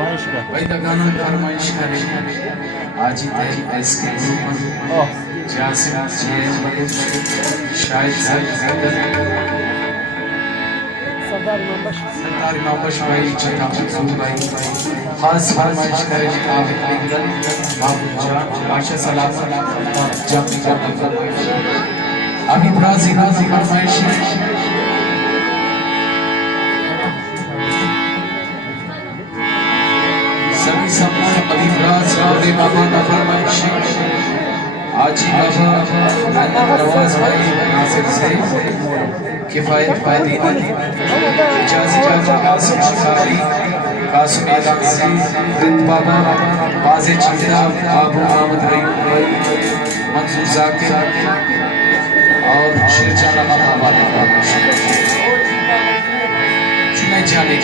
फरमाइश का भाई गाना फरमाइश करें आज ही एसके ग्रुप जासिम शायद सरदार इमाम बख्श भाई चटा मंसूर भाई खास फरमाइश करें आबिद बिगल महबूब जान बादशाह सलाम जब अभी राजी फरमाइश सभी सम्मान अभी राज बाबा का फरमाइश आज ही बाबा नवाज भाई नासिर से किफायत फायदीन इजाज़त कासिम शिकारी कासिम इलासी रित बाबा बाज़े चिंता आबू अहमद रहीम भाई मंसूर जाकिर और शेरशाह आबाद चुने जाने